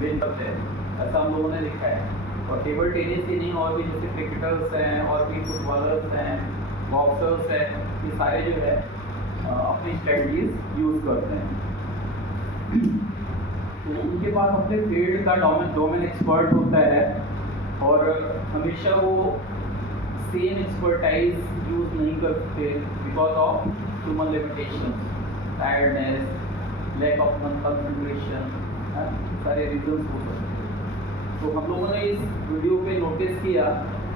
Win करते हैं, ऐसा हम लोगों ने लिखा है। और टेबल टेनिस ही नहीं, और भी जैसे क्रिकेटर्स हैं और भी फुटबॉलर्स हैं, बॉक्सर्स हैं, ये सारे जो है अपनी स्ट्रेटजीज यूज़ करते हैं। तो उनके पास अपने फील्ड का डोमेन एक्सपर्ट होता है, और हमेशा वो सेम एक्सपर्टाइज यूज़ नहीं करते because of human limitation, tiredness, lack of concentration, सारे रीजंस हो सकते हैं। तो हम लोगों ने इस वीडियो पे नोटिस किया,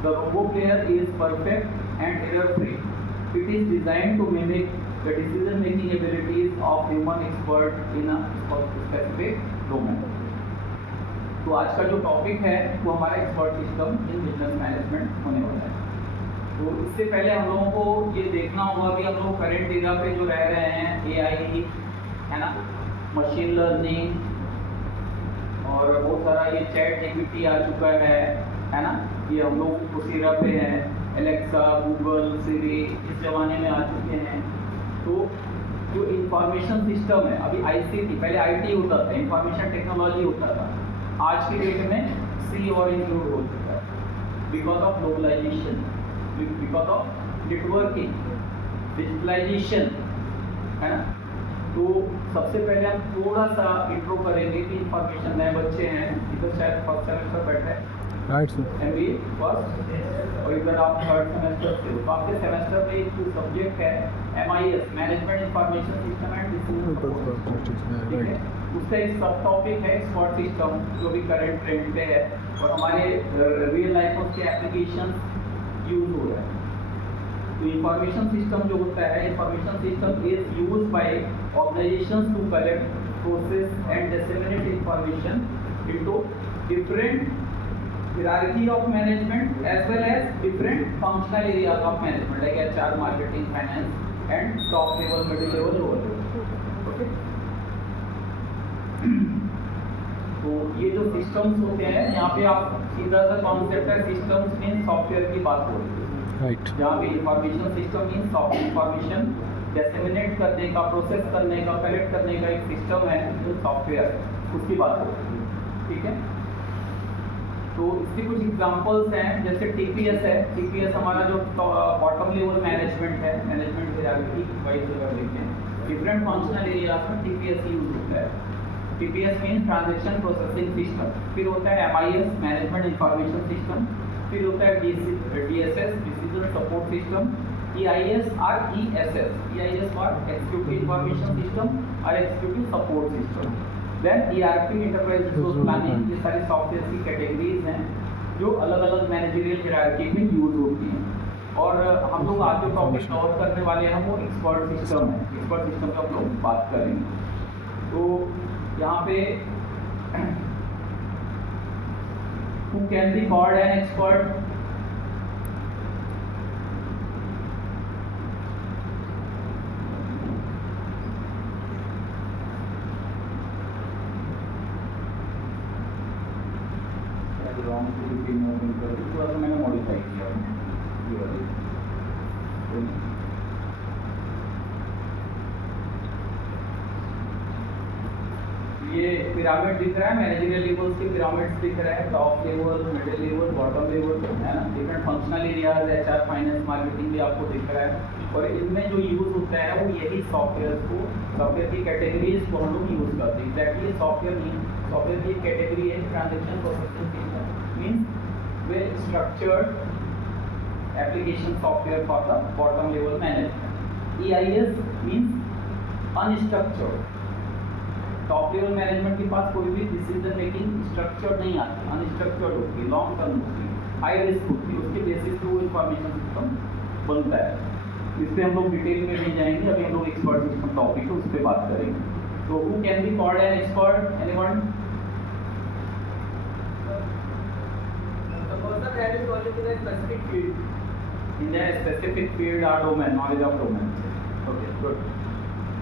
the robo player is perfect and error free, it is design to mimic the decision making abilities of human expert in a specific domain. तो आज का जो टॉपिक है वो हमारा expert system in business management होने वाला है। तो इससे पहले हम लोगों को ये देखना होगा कि हम लोग करेंट एरा पे जो रह रहे हैं, AI है ना, मशीन लर्निंग, और बहुत सारा ये चैट GPT आ चुका है ना, ये हम लोग उस एरा पे हैं, एलेक्सा, गूगल, सिरी इस ज़माने में आ चुके हैं। तो जो इंफॉर्मेशन सिस्टम है, अभी ICT, पहले IT होता था, इंफॉर्मेशन टेक्नोलॉजी होता था, आज की डेट में C और इंक्लूड हो चुका है because of globalisation, because of networking, digitalisation, है ना। तो सबसे पहले हम थोड़ा सा इंट्रो करेंगे कि इंफॉर्मेशन, नए बच्चे हैं इधर, शायद फर्स्ट सेमेस्टर बैठे हैं, राइट सर, MBA फर्स्ट, और इधर आप थर्ड सेमेस्टर से हो। तो आपके सेमेस्टर में एक सब्जेक्ट है MIS, management information system and decision support, ठीक है। उसका एक सब टॉपिक है एक्सपर्ट सिस्टम, जो भी करंट ट्रेंड पे है और हमारे रियल लाइफ में उसके एप्लीकेशन यूज हो रहा है। तो इंफॉर्मेशन सिस्टम जो होता है, information system is use by organisations to collect, process and disseminate information into different hierarchy of management as well as different functional areas of management like HR, marketing, finance and top level, middle level, lower level, okay। तो ये जो systems होते हैं, यहाँ पे आप सीधा सा कॉन्सेप्ट है, सिस्टम्स मीन सॉफ्टवेयर की बात हो रही है, राइट। जहाँ पे information system mean software, information disseminate करने का, प्रोसेस करने का, कलेक्ट करने का एक सिस्टम है जो सॉफ्टवेयर, उसकी बात हो रही है, ठीक है। तो इसके कुछ एग्जांपल्स हैं, जैसे TPS है। TPS हमारा जो बॉटम लेवल मैनेजमेंट है, मैनेजमेंट हायरार्की वाइज अगर देखें, डिफरेंट फंक्शनल एरियाज में TPS यूज होता है। TPS mean transaction processing system, फिर होता है MIS, मैनेजमेंट इंफॉर्मेशन सिस्टम, फिर होता है DSS, decision support system, EIS और ESS, EIS for executive information system और executive support system. Then ERP, enterprise resource planning, ये सारी सॉफ्टवेयर की कैटेगरीज हैं जो अलग अलग मैनेजरियल हायरार्की में यूज होती हैं। और हम लोग आज जो टॉपिक कवर करने वाले हैं वो एक्सपर्ट सिस्टम है। एक्सपर्ट सिस्टम का हम लोग बात करेंगे। तो यहाँ पे who can be called an expert? थोड़ा सा मैंने मॉडिफाई किया ये पिरामिड दिख रहा है, मैनेजरियल लेवल्स के पिरामिड्स दिख रहा है, top level, middle level, bottom level, है ना। Different functional areas, HR, finance, marketing भी आपको दिख रहा है, और इनमें जो यूज होता है वो यही सॉफ्टवेयर को, सॉफ्टवेयर की कैटेगरीज को हम लोग यूज करते हैं। एग्जैक्टली सॉफ्टवेयर की कैटेगरी है transaction processing system, means well structured application software for the bottom level management। EIS means unstructured, top level management के पास कोई भी डिसीजन मेकिंग स्ट्रक्चर नहीं आती, अनस्ट्रक्चर्ड होती है, लॉन्ग टर्म होती है, हाई रिस्क होती है, उसके बेसिस पे वो इंफॉर्मेशन सिस्टम बनता है। इस पर हम लोग डिटेल में नहीं जाएंगे, अभी हम लोग एक्सपर्ट सिस्टम टॉपिक है उस पर बात करेंगे। तो who can be called an expert, anyone? In a specific field or domain, knowledge of domain. Okay, good.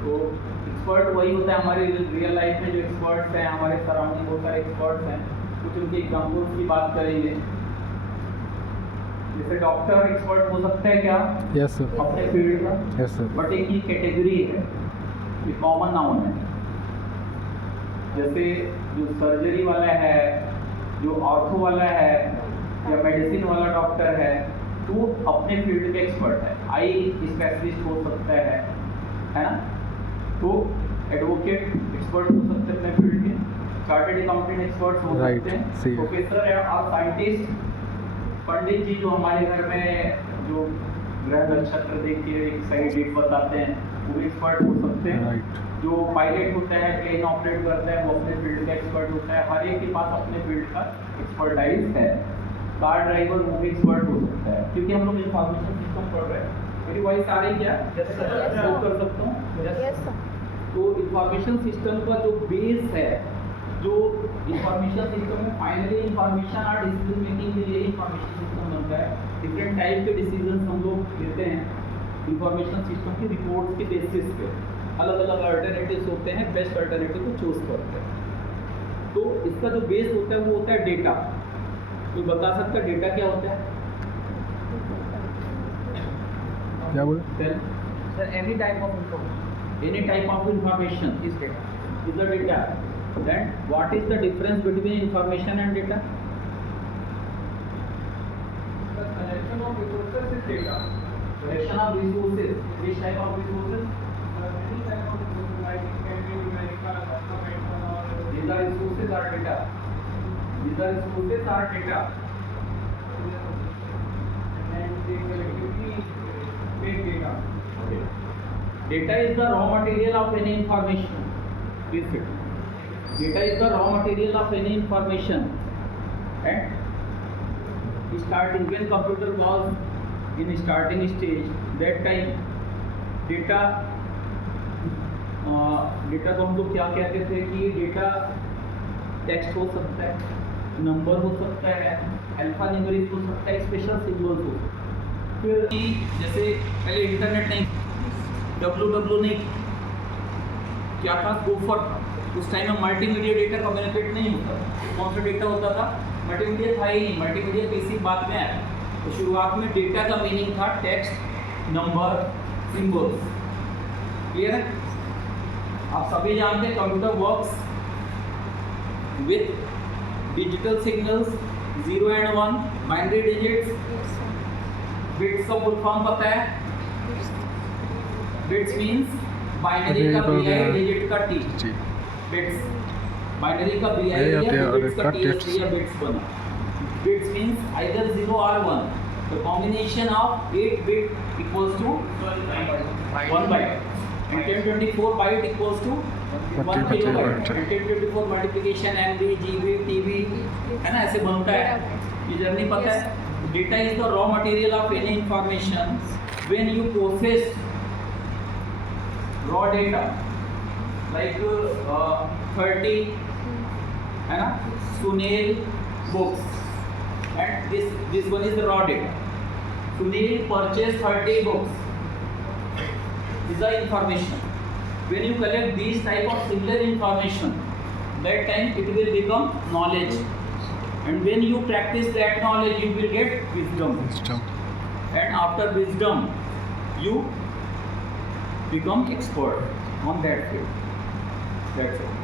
तो एक्सपर्ट वही होता है हमारे रियल लाइफ में जो एक्सपर्ट्स हैं, हमारे सराउंडिंग बहुत सारे एक्सपर्ट्स हैं, कुछ उनके एग्जांपल्स की बात करेंगे। जैसे डॉक्टर एक्सपर्ट हो सकता है क्या? यस सर, अपने फील्ड का। यस सर, बट एक ही कैटेगरी है, ये कॉमन नाउन है जैसे जो सर्जरी वाला है, जो ऑर्थो वाला है या मेडिसिन वाला डॉक्टर है, तो वो अपने फील्ड के एक्सपर्ट है। आई स्पेशलिस्ट हो सकता है ना। तो एडवोकेट एक्सपर्ट हो सकते हैं अपने फील्ड के, चार्टर्ड अकाउंटेंट एक्सपर्ट हो सकते हैं, प्रोफेसर और साइंटिस्ट, पंडित जी जो हमारे घर में जो ग्रह नक्षत्र देख के एक सही डेट बताते हैं, वो भी एक्सपर्ट हो सकते हैं। जो पायलट होता है, प्लेन ऑपरेट करता है, वो अपने फील्ड का एक्सपर्ट होता है। हर एक के पास अपने फील्ड का एक्सपर्टाइज है। कार ड्राइवर वो भी एक्सपर्ट हो सकता है, क्योंकि हम लोग इंफॉर्मेशन सिस्टम पढ़ रहे हैं। मेरी वॉइस आ रही क्या? जैसे कर सकता हूँ। तो इंफॉर्मेशन सिस्टम का जो बेस है, जो इंफॉर्मेशन सिस्टम में फाइनली इंफॉर्मेशन और डिसीजन मेकिंग के लिए इंफॉर्मेशन सिस्टम बनता है। डिफरेंट टाइप के डिसीजन हम लोग लेते हैं इंफॉर्मेशन सिस्टम की रिपोर्ट्स के बेसिस पे। अलग अलग अल्टरनेटिव्स होते हैं, बेस्ट अल्टरनेटिव को चूज करते हैं। तो इसका जो बेस होता है वो होता है डेटा। कोई बता सकता है डेटा क्या होता है? क्या बोले sir? Any type of information is the data. Then what is the difference between information and data? The collection of resources is data. Collection of resources. Which type of resources? Many type of resources like it can be numerical, mathematical or These are resources or data. These are resources or data. and they collectively make data. Okay. Data is the raw material of any information. Please sit. Data is the raw material of any information. And starting when computer was in starting stage, that time data को हम लोग क्या कहते थे कि data text हो सकता है, नंबर हो सकता है, अल्फा न्यूमेरिक हो सकता है, स्पेशल सिंबल्स हो सकता है। फिर जैसे पहले इंटरनेट नहीं, www नहीं, क्या था? गोफर था। उस टाइम में मल्टीमीडिया डेटा कम्युनिकेट नहीं होता था। कौन सा डेटा होता था? मल्टीमीडिया था ही नहीं, मल्टीमीडिया पीसी बाद में आया। तो शुरुआत में डेटा का मीनिंग था टेक्स्ट, नंबर, सिंबल्स। क्लियर है? आप सभी जानते हैं computer works with digital signals, 0 and 1, binary digits. Bits का फुल फॉर्म पता है? बिट्स मींस बाइनरी का BI, डिजिट का T। बिट्स बाइनरी का BI या डिजिट्स का TST या बिट्स बना। Bits means either 0 or 1। The combination of 8 bit equals to 1 byte and 1024 byte equals to 1 kilobyte and 1024 multiplication MB, GB, TB है ना, ऐसे बनता है। ये जर्नी पता है? Data is the raw material of any information. When you process raw data like 30 है ना, Sunil books, and this one is the raw data. Sunil purchased 30 books. Is the information. When you collect these type of similar information, that time it will become knowledge. And when you practice that knowledge, you will get wisdom. And after wisdom, you become expert on that field. That's it.